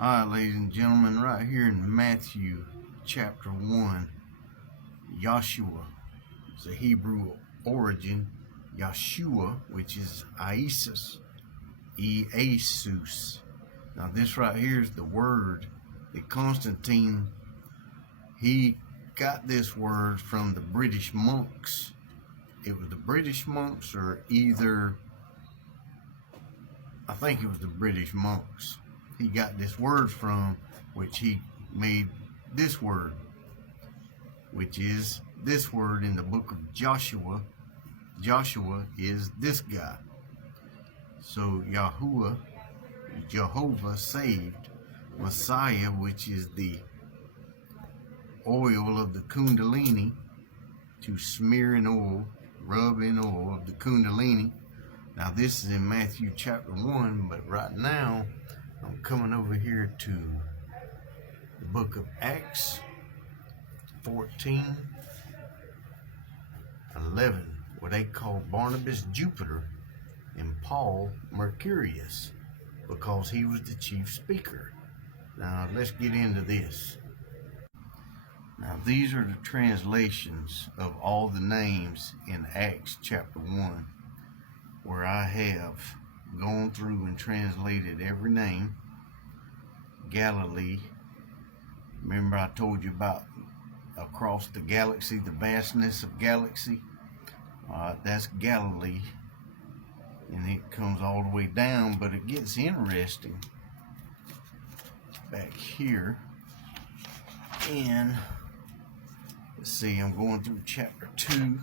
Alright, ladies and gentlemen, right here in Matthew chapter 1, Yahshua is a Hebrew origin, Yahshua, which is Iesus, Iesus. Now this right here is the word that Constantine, he got this word from the British monks. It was the British monks, or either, I think it was the British monks. He got this word from, which he made this word, which is this word in the book of Joshua. Joshua is this guy. So Yahuwah, Jehovah saved, Messiah, which is the oil of the Kundalini, to smear in oil, rub in oil of the Kundalini. Now this is in Matthew chapter 1, but right now I'm coming over here to the book of Acts 14:11, where they call Barnabas Jupiter and Paul Mercurius, because he was the chief speaker. Now let's get into this. Now these are the translations of all the names in Acts chapter 1, where I have gone through and translated every name. Galilee, remember I told you about across the galaxy, the vastness of galaxy. That's Galilee, and it comes all the way down, but it gets interesting back here. And let's see, I'm going through chapter 2.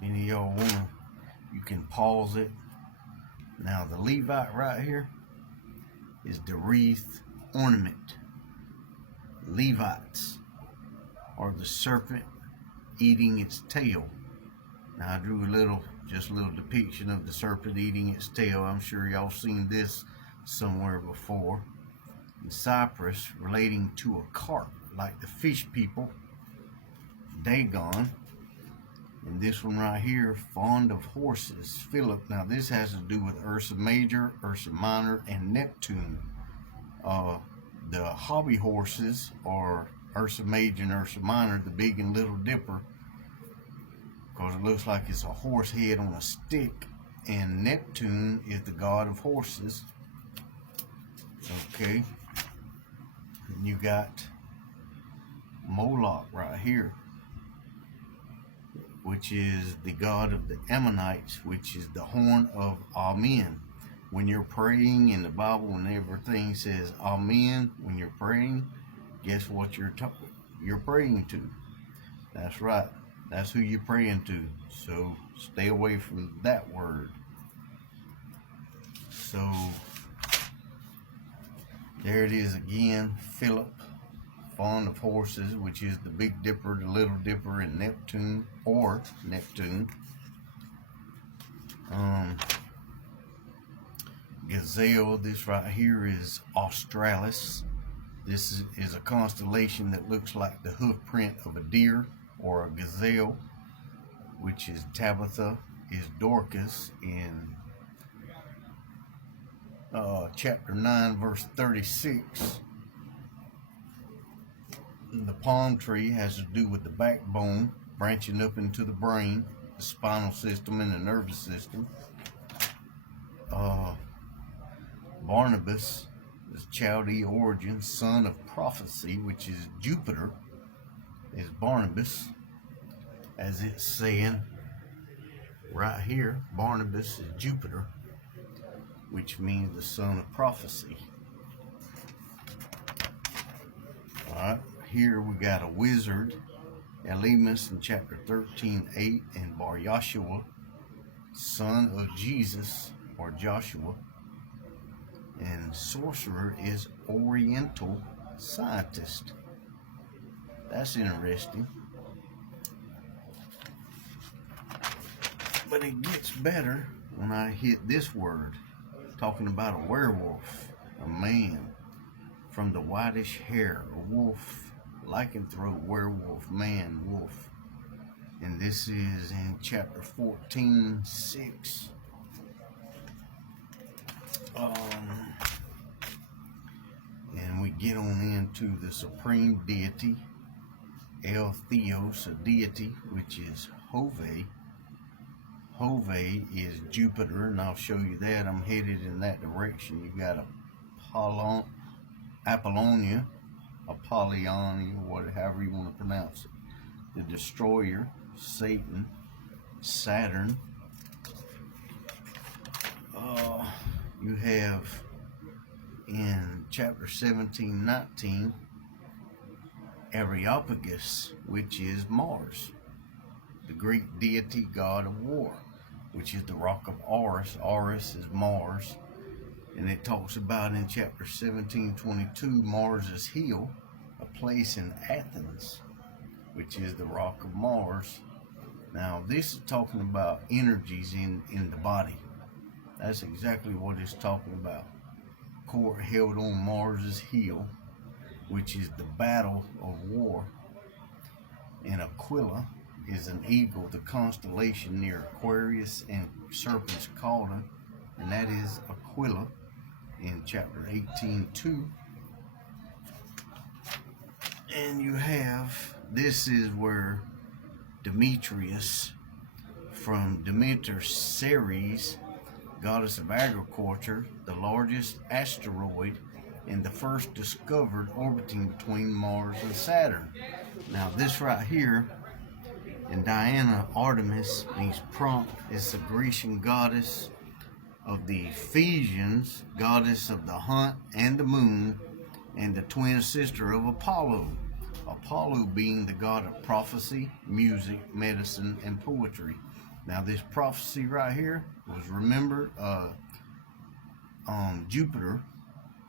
Any of y'all wanna, you can pause it. Now the Levite right here is the wreath ornament. Levites are the serpent eating its tail. Now I drew just a little depiction of the serpent eating its tail. I'm sure y'all seen this somewhere before. In Cyprus, relating to a carp, like the fish people, Dagon. And this one right here, fond of horses, Philip. Now this has to do with Ursa Major, Ursa Minor, and Neptune. The hobby horses are Ursa Major and Ursa Minor, the Big and Little Dipper, because it looks like it's a horse head on a stick. And Neptune is the god of horses. Okay. And you got Moloch right here, which is the god of the Ammonites, which is the horn of Amen. When you're praying in the Bible, and everything says Amen, when you're praying, guess what you're praying to? That's right. That's who you're praying to. So stay away from that word. So there it is again, Philip, fond of horses, which is the Big Dipper, the Little Dipper, and Neptune, or Neptune. Gazelle, this right here is Australis. This is a constellation that looks like the hoof print of a deer or a gazelle, which is Tabitha, is Dorcas in chapter 9, verse 36. The palm tree has to do with the backbone branching up into the brain, the spinal system, and the nervous system. Barnabas is Chaldee origin, son of prophecy, which is Jupiter, is Barnabas, as it's saying right here. Barnabas is Jupiter, which means the son of prophecy. Alright, here we got a wizard, Elymas in chapter 13:8, and Bar Yahshua, son of Jesus, or Joshua. And sorcerer is Oriental scientist. That's interesting. But it gets better when I hit this word, talking about a werewolf, a man from the whitish hair, a wolf, lycanthrope, werewolf, man, wolf. And And this is in chapter 14:6. And we get on into the supreme deity, El Theos, a deity, which is Jove. Jove is Jupiter, and I'll show you that. I'm headed in that direction. You got Apollonia, however you want to pronounce it. The destroyer, Satan, Saturn. You have in chapter 17:19 Areopagus, which is Mars, the Greek deity god of war, which is the rock of Ares. Ares is Mars. And it talks about in chapter 17:22 Mars's hill, a place in Athens, which is the rock of Mars. Now this is talking about energies in the body. That's exactly what it's talking about. Court held on Mars's hill, which is the battle of war. And Aquila is an eagle, the constellation near Aquarius and Serpent's Cauldron, and that is Aquila in chapter 18:2. And you have, this is where Demetrius from Demeter Ceres, goddess of agriculture, the largest asteroid and the first discovered orbiting between Mars and Saturn. Now this right here, and Diana Artemis means prompt, is the Grecian goddess of the Ephesians, goddess of the hunt and the moon, and the twin sister of Apollo. Apollo being the god of prophecy, music, medicine, and poetry. Now this prophecy right here was, remember, Jupiter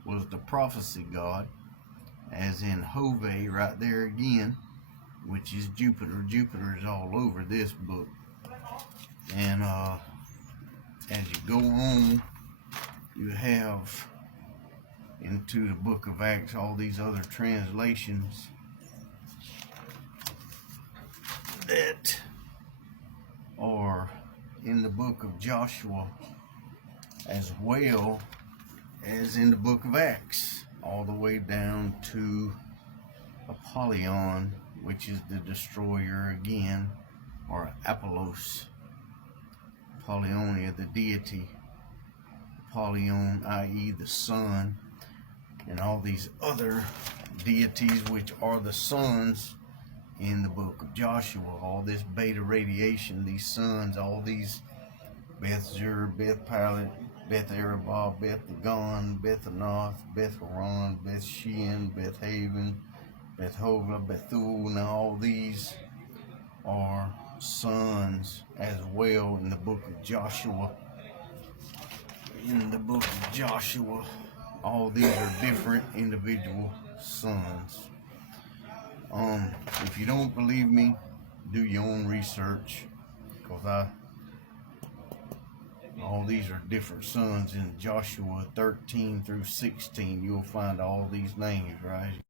was the prophecy god, as in Jove right there again, which is Jupiter. Jupiter is all over this book. And as you go on, you have into the book of Acts all these other translations that are in the book of Joshua as well as in the book of Acts, all the way down to Apollyon, which is the destroyer again, or Apollos, Apollonia, the deity, Apollyon, i.e. the sun, and all these other deities which are the suns in the book of Joshua. All this beta radiation, these suns, all these Beth Zur, Beth Pilot, Beth Arabah, Beth Dagon, Beth Anath, Beth Haran, Beth Shean, Beth Haven, Beth Hogla, Bethul. Now all these are suns as well in the book of Joshua. In the book of Joshua, all these are different individual suns. If you don't believe me, do your own research, because all these are different suns in Joshua 13 through 16. You'll find all these names, right?